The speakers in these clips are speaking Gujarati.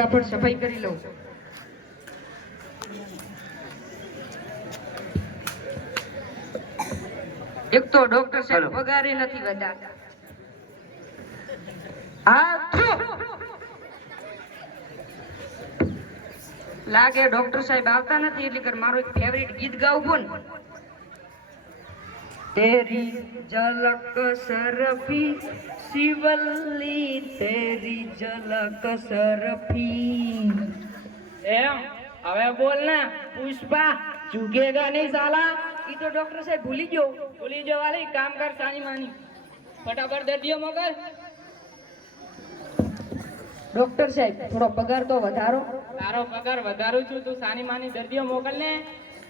ફટાફટ સફાઈ કરી લઉં. એક તો ડોક્ટર સાહેબ પગારે નથી વધારતા. લાગે ડોક્ટર સાહેબ આવતા નથી એટલે કર મારું એક ફેવરિટ ગીત ગાવું કોણ. તેરી ઝલક સરફી શિવલ્લી તેરી ઝલક સરફી. એમ હવે બોલ ને પુષ્પા ચૂકેગા નહીં સાલા. ઈ તો ડોક્ટર સાહેબ ભૂલી ગયો વાલી. કામ કર સાની માની ફટાફટ દર્દીઓ મોકલ. ડોક્ટર સાહેબ થોડો પગાર તો વધારો. તારો પગાર વધારું છું, તું સાની માની દર્દીઓ મોકલ ને.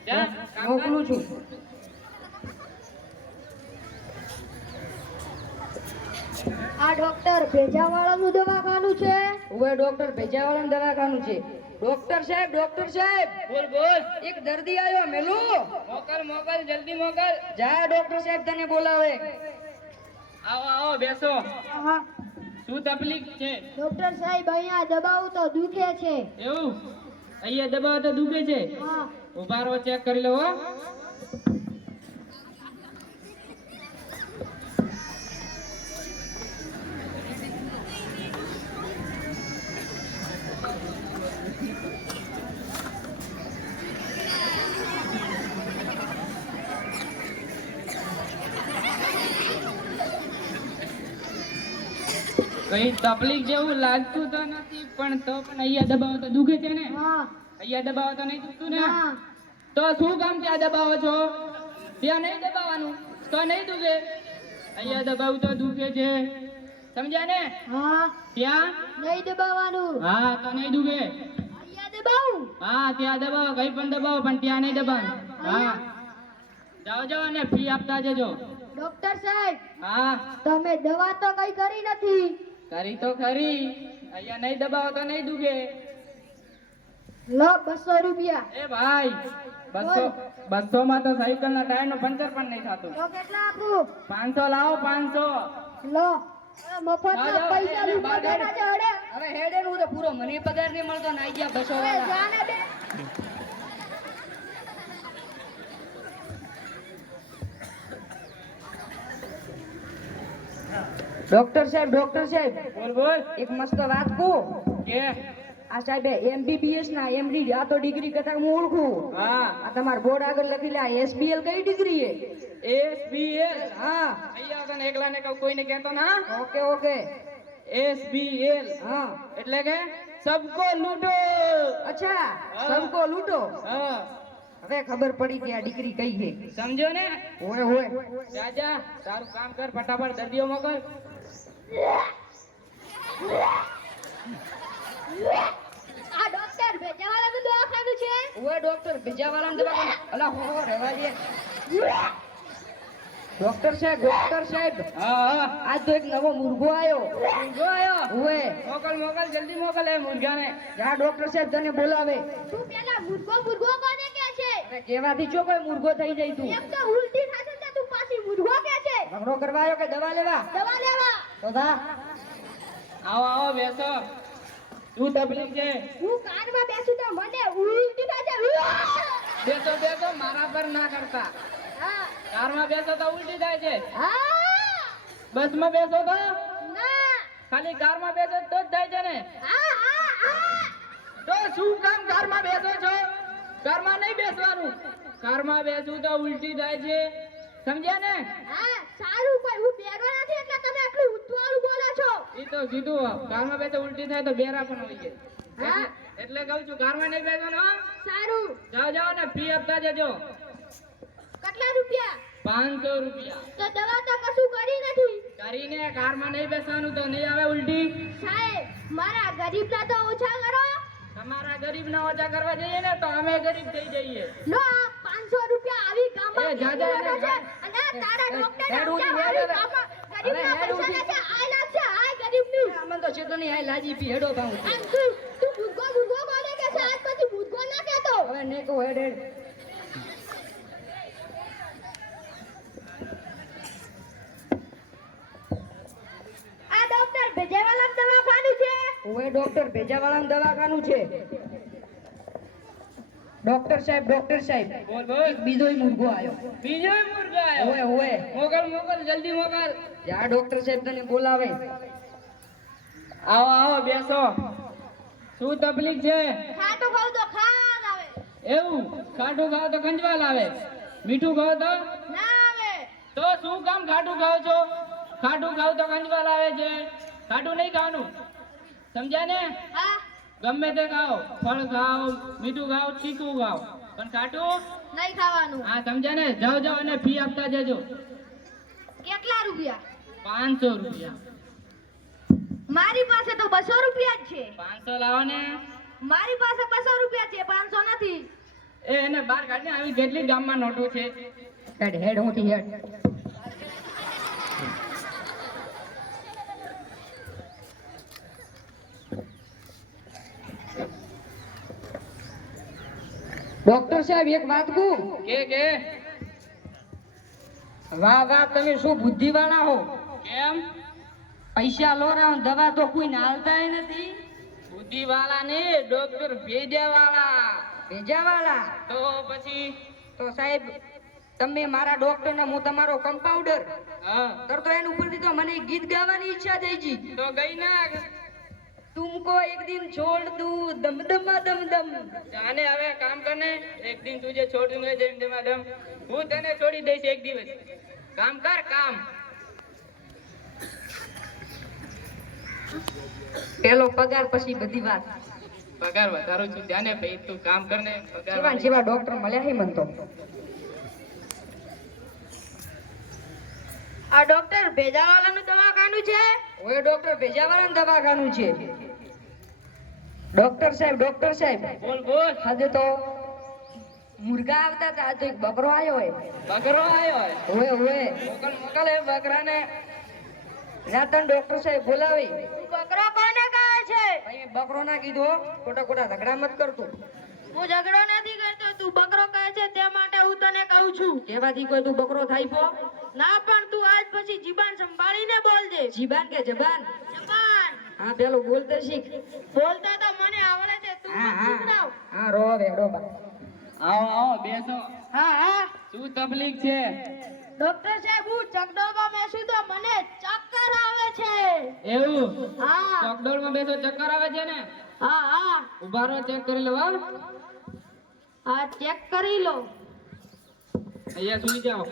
જા મોકલું છું. આ ડોક્ટર ભેજાવાળાનું દવાખાનું છે. ઓવે ડોક્ટર ભેજાવાળાનું દવાખાનું છે. ડોક્ટર સાહેબ બોલ બોલ. એક દર્દી આવ્યો મેલુ. મોકલ જલ્દી મોકલ. જા ડોક્ટર સાહેબ તને બોલાવે. આવો બેસો. હા શું તકલીફ છે? ડોક્ટર સાહેબ અહીંયા દબાવું તો દુખે છે. એવું અહીંયા દબાવ તો દુખે છે? હા ઉભા રહો, ચેક કરી લો. કઈ તકલીફ જેવું લાગતું તો નથી, પણ તો પણ અહીંયા દબાવો તો દુખે છે ને? હા અહીંયા દબાવો તો નહીં દુખતું ને? ના તો શું કામ ત્યાં દબાવો છો? ત્યાં નહીં દબાવવાનું તો નહીં દુખે. અહીંયા દબાવું તો દુખે છે, સમજ્યા ને? હા ત્યાં નહીં દબાવવાનું. હા તો નહીં દુખે. અહીંયા દબાવું. હા ત્યાં દબાવો, કઈ પણ દબાવો, પણ ત્યાં નહીં દબાવવાનું. હા જાઓ અને ફી આપતા જજો. ડોક્ટર સાહેબ હા તમે દવા તો કઈ કરી નથી. કરી તો ખરી. અહીંયા નહીં દબાવો તો નહીં દુખે. લો 200 રૂપિયા. એ ભાઈ 200 માં તો સાયકલ ના ટાયર નું પંચર પણ નહીં થતું. તો કેટલા આપું? 500 લાવો. 500 લો મફતના પૈસા લૂંટવા દેના છે. અરે હવે હેડે નું તો પૂરો મને પગાર નહીં મળતો ને આઈ ગયા 200 હવે વાળા. જાને દે. ડોક્ટર સાહેબ બોલ એક મસ્ત વાત કહું. કે આ સાહેબે MBBS ના MD આ તો ડિગ્રી કરતા હું ઓળખું. હા આ તમારા બોર્ડ આગળ લખેલા SBL કઈ ડિગ્રી હે? SBL. હા અહીંયા કને એકલા ને કોઈને કહેતો ના. ઓકે SBL હા એટલે કે સબકો લૂટો. અચ્છા સબકો લૂટો. હા હવે ખબર પડી કે આ ડિગ્રી કઈ છે. સમજો ને? હોય જા તારું કામ કર, ફટાફટ દર્દીઓ મોકલ. આ ડોક્ટર ભેજાવાળાનું દવાખાનું છે. ઓય ડોક્ટર ભેજાવાળાનું દવાખાનું. અલા હો રહેવા દે. ડોક્ટર સાહેબ હા આજ તો એક નવો મુર્ગો આવ્યો. ઓય મોકલ જલ્દી મોકલ એ મુર્ગાને. જા ડોક્ટર સાહેબ તને બોલાવે. તું પેલા મુર્ગો કોને કહે છે? અરે કેવાથી જો કોઈ મુર્ગો થઈ જાય તું. એક તો ઉલટી થશે તો તું પાછી મુર્ગો કહે છે. ઝઘડો કરવા આવ્યો કે દવા લેવા? દવા લેવા. તો જા. આવો બેસો. શું તકલીફ છે? હું કારમાં બેસું તો મને ઉલટી થાય છે. બેસો મારા પર ના કરતા. હા કારમાં બેસો તો ઉલટી થાય છે. હા બસમાં બેસો તો? ના ખાલી કારમાં બેસો તો જ થાય છે ને? હા તો શું કામ કારમાં બેસો છો? કારમાં નહીં બેસવાનું. કારમાં બેસું તો ઉલટી થાય છે, સમજ્યા ને? હા સારું કોઈ હું બેરો નથી એટલે તમે આટલું ઉતવાળું બોલો છો. એ તો સીધું કારમાં બેસો ઉલટી થાય તો બેરા પણ હોય છે. હા એટલે કહું છું કારમાં નહીં બેસવાનું. હો? સારું. જાઓ ને ફી આપતા જજો. કેટલા રૂપિયા? 500 રૂપિયા. તો દવા તો કશું કરી નથી. કરીને કારમાં નહીં બેસવાનું તો નહીં આવે ઉલટી. સાહેબ મારા ગરીબના તો ઓછા કરો. તમારા ગરીબ ના ઓછા કરવા જઈએ ને તો અમે ગરીબ થઈ જઈએ. લો 500 રૂપિયા આવી ગામમાં એ જા, જા, પીવાનો છે. જા. અને તારા ડોક્ટર હેડ ઉડી, આવી હેડ. ગામમાં ગરીબના હેડ પૈસા ઉડી. લે છે. આ લાગશે આ ગરીબની. અમન તો ચેતની આય લાજી પી હેડો ભાઉ. આમ તું મુર્ગો કોને કહે છે? આજ પછી મુર્ગો ના કહેતો. હવે ને કો હેડ. આ ડોક્ટર ભેજાવાળાનું દવાખાનું છે. ઓય ડોક્ટર ભેજા ભેજાવાળાનું દવાખાનું છે. ડોક્ટર સાહેબ બોલ બોલ. એક બીજોય મુર્ગો આવ્યો. બીજો મુર્ગો આવ્યો. ઓય મોકલ જલ્દી મોકલ. જા ડોક્ટર સાહેબ તને બોલાવે. આવો બેસો. શું તકલીફ છે? ખાટું ખાવ તો ખાવા આવે. એવું ખાટું ખાવ તો કંજવાલ આવે, મીઠું ખાવ તો ના આવે. તો શું કામ ખાટું ખાવ છો? ખાટું ખાવ તો કંજવાલ આવે છે. ખાટું નહીં ખાવાનું, સમજ્યા ને? હા, ગમે તે ખાઓ, ફળ ખાઓ, મીઠું ખાઓ, તીખું ખાઓ, પણ ખાટું નહીં ખાવાનું. હા, સમજ્યા ને? જાઓ અને ફી આપતા જજો. કેટલા રૂપિયા? 500 રૂપિયા. મારી પાસે તો 200 રૂપિયા જ છે. 500 લાવો ને. મારી પાસે 200 રૂપિયા છે, 500 નથી. એને બહાર કાઢને. આવી કેટલી ગામમાં નોટો છે. હેડ હોતી હેડ. ડોક્ટર સાહેબ એક વાત કહું. કે વાહ તમે શું બુદ્ધિવાળા હો. કેમ? પૈસા લો રહ્યા ને દવા તો કોઈ હાલતા નથી. બુદ્ધિ વાળા ને ડોક્ટર ભેજાવાળા. ભેજાવાળા તો પછી તો સાહેબ તમે મારા ડોક્ટર ને હું તમારો કમ્પાઉન્ડર હા તો એના ઉપરથી તો મને એક ગીત ગાવાની ઈચ્છા થઈ ગઈ. તો ગઈ ના. तुमको एक दिन छोड़ दूं दम दमा दम दम. જાને હવે કામ કરને. એક દિન તુજે છોડ દૂંगा જેમ દમ. હું તને છોડી દઈશ એક દિવસ. કામ કર કામ. પેલો પગાર પછી બધી વાત. પગાર વધારો છું ધ્યાને ભાઈ. તું કામ કરને. જેવા ને જેવા ડોક્ટર મળ્યા હે મન તો. આ ડોક્ટર ભેજાવાલાનું દવાખાનું છે. ઓય ડોક્ટર ભેજાવાળાનું દવાખાનું છે. ડોક્ટર સાહેબ બોલ. આજે તો મુર્ગા આવતા હતા. આજે એક બકરો આવ્યો હોય. બકરો આવ્યો હોય. ઓય મોકલ એ બકરાને. રાતન ડોક્ટર સાહેબ બોલાવી. બકરો કોને કહે છે? ભાઈ મેં બકરો ના કીધો. ખોટા ઝઘડા મત કરતું. હું ઝઘડો નથી કરતો. તું બકરો કહે છે તે માટે હું તને કહું છું. કેવાથી કોઈ તું બકરો થાય પો. ના, પણ તું આજ પછી જીબાન સંભાળીને બોલજે. જીબાન કે જબાન? જબાન. હા પેલું બોલતે શીખ. બોલતા તો મને આવડે છે, તું મને શીખડાવ. હા રો બા. આવો બેસો. હા. શું તકલીફ છે? ડોક્ટર સાહેબ, હું ચકડોળમાં બેસું તો મને ચક્કર આવે છે. એવું? હા. ચોકડોળમાં બેસો ચક્કર આવે છે ને? હા. ઉભા રહો, ચેક કરી લો. હા, ચેક કરી લો. અહીંયા સુઈ જાઓ.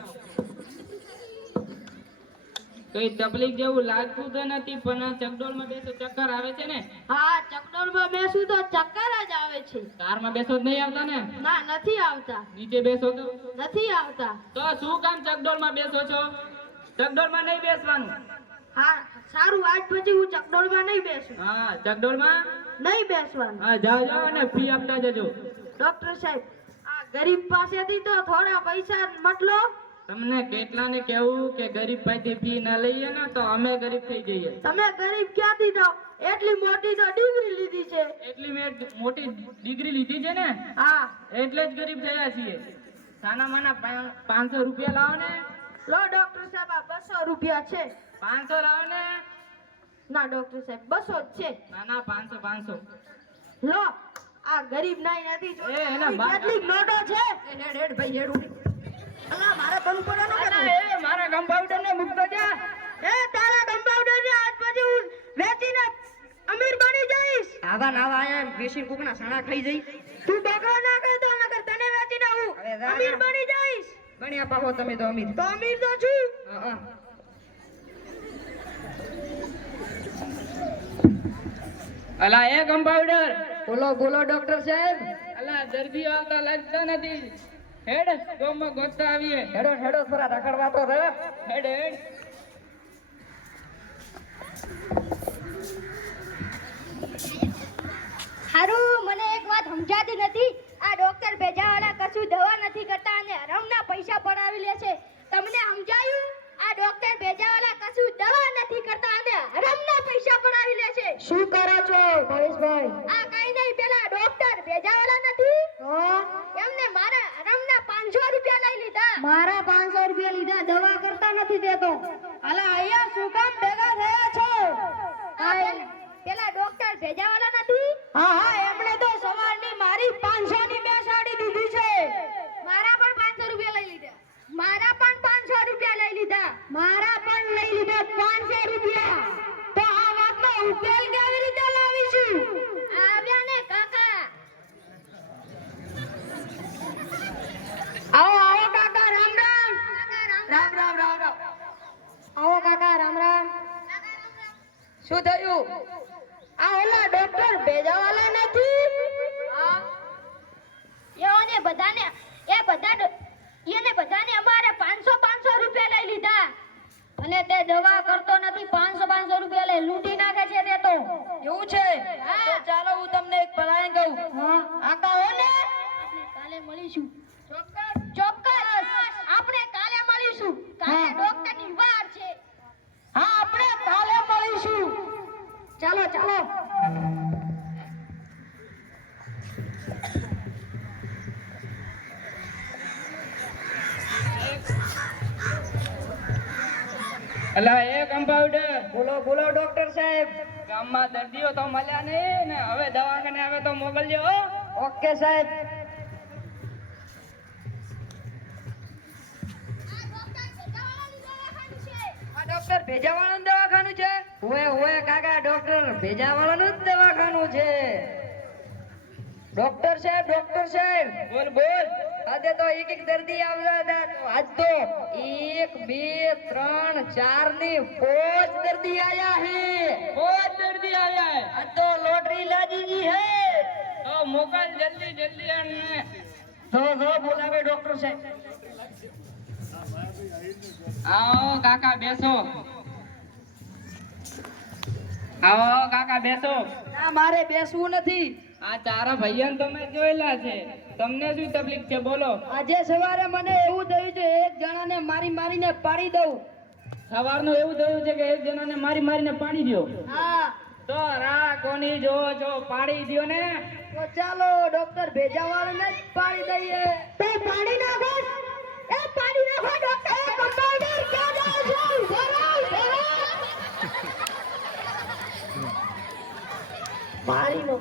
કઈ તકલીફ જેવું લાગતું તો નથી, પણ ચકડોળમાં બેસો ચક્કર આવે છે ને? હા, ચકડોળમાં બેસું તો ચક્કર જ આવે છે. કારમાં બેસો જ નહીં આવતા ને? ના, નથી આવતા. નીચે બેસો તો? નથી આવતા. તો શું કામ ચકડોળમાં બેસો છો? ચકડોળમાં નહીં બેસવાનું. હા, સારું, આજ પછી હું ચકડોળમાં નહીં બેસું. હા, ચકડોળમાં નહીં બેસવાનું. હા જાઓ અને ફી આપતા જજો. ડોક્ટર સાહેબ, આ ગરીબ પાસેથી તો થોડા પૈસા મતલો. તમને કેટલાને કહેવું કે ગરીબ પાસેથી ફી ના લઈએ ને તો અમે ગરીબ થઈ જઈએ. તમે ગરીબ ક્યાંથી થાવ? એટલી મોટી તો ડિગ્રી લીધી છે. એટલી મેં મોટી ડિગ્રી લીધી છે ને, હા. એટલે જ ગરીબ થયા છીએ. સાના માના 500 રૂપિયા લાવો ને. લો ડોક્ટર સાહેબ, આ 200 રૂપિયા છે. 500 લાવો ને. ના ડોક્ટર સાહેબ, 200 જ છે. ના 500. લો, આ ગરીબ નાઈ નથી એ, એના બા- કેટલી નોટો છે. હેડ ભાઈ હેડ ઉડી. અલા મારા બંધ પડવાનો કે તું? એ મારા કમ્પાઉન્ડર ને મૂકતો જા. એ તારા કમ્પાઉન્ડર ને આજ પછી હું વેચીને અમીર બની જઈશ. આવા નાવા આયા બેસી કોકના સણા ખાઈ જઈ. તું બકરો ના કરતો, નકર તને વેચીને હું હવે જા, અમીર જા. બની જઈશ. બન્યા પાહો તમે તો અમીર. તો અમીર તો છું. હા. અલા એ કમ્પાઉન્ડર. બોલો ડોક્ટર સાહેબ. અલા દર્દીઓ આવતા લાગતા નથી. હેડ ગામમાં ગોતતા આવીએ. હેડો થોડા રખડવા તો રે. હેડ. હારું, મને એક વાત સમજાતી નથી. આ ડોક્ટર ભેજાવાળા કશું દવા નથી કરતા અને હરામના પૈસા પડાવી લે છે. તમને સમજાયું? આ ડોક્ટર ભેજાવાળા કશું દવા નથી કરતા અને હરામના પૈસા પડાવી લે છે. શું કરો છો પરેશભાઈ? આ કઈ નહીં, પેલા ડોક્ટર ભેજાવાળા નથી, એમને મારા હરામના 500 રૂપિયા લઈ લીધા. મારા 500 રૂપિયા લીધા, દવા કરતા નથી દેતો. અલા, અહીંયા શું કામ ભેગા થયા છો? કાંઈ પેલા ડોક્ટર ભેજાવાળા નથી, હા હા એમણે તો સવારની મારી 500 ની બે સાડી દીધી છે. મારા પણ 500 રૂપિયા લઈ લીધા. મારા પણ 500 રૂપિયા લઈ લીધા. મારા પણ લઈ લીધા 500 રૂપિયા. તો આ વાતનો ઉકેલ કેવી રીતે લાવીશું? આવ્યા ને કાકા. આવો આવો કાકા રામ રામ. રામ રામ રામ રામ. આવો કાકા રામ રામ. શું થયું? આ ઓલા ડોક્ટર ભેજાવાલા નથી? એને બધાને અમારે 500 રૂપિયા લઈ લીધા. અને તે દવા કરતો નથી 500 રૂપિયા લઈ લૂંટી નાખે છે તે તો. એવું છે? તો ચાલો હું તમને એક ભલાઈ કહું. હા આકા હો ને? આપણે કાલે મળીશું. ચોક્કસ. આપણે કાલે મળીશું. કાલે હા. ડોક્ટરની વાર છે. હા આપણે કાલે મળીશું. ચાલો ચાલો. અલા એ કમ્પાઉન્ડર, બોલો બોલો ડોક્ટર સાહેબ. ગામમાં દર્દીઓ તો મળ્યા નહીં ને હવે દવાખાને આવે તો મોકલજો હો. ઓકે સાહેબ. આ ડોક્ટર ભેજાવાળાનું દવાખાનું છે? ઓય ઓય કાકા, ડોક્ટર ભેજાવાળાનું જ દવાખાનું છે. ડોક્ટર સાહેબ, ડોક્ટર સાહેબ. બોલ બોલ. આજે તો એક એક દર્દી આવતા હતા, તો આજ તો 1 2 3 4 ની 5 દર્દી આયા હે. बहुत દર્દી આયા હે. આજ તો લોટરી લાગી ગઈ હે. તો મોકલ જલ્દી જલ્દી અને જો બોલાવે ડોક્ટર સાહેબ. આવો કાકા બેસો. આવો કાકા બેસો. ના, મારે બેસવું નથી. આ તારા ભાઈઓને તમે જોયેલા છે, તમને શું તકલીફ છે બોલો. આજે સવારે મને એવું થયું છે, એક જણાને મારી મારીને પાડી દઉં. સવારનું એવું થયું છે કે એક જણાને મારી મારીને પાડી દો. હા, તો રા કોની જો જો પાડી દ્યો ને. તો ચાલો ડોક્ટર ભેજાવાળાને જ પાડી દઈએ. તે પાડી નાખો. એ પાડી નાખો ડોક્ટર. એ કમ્પાઉન્ડર ક્યાં જાઓ છો? મારી નો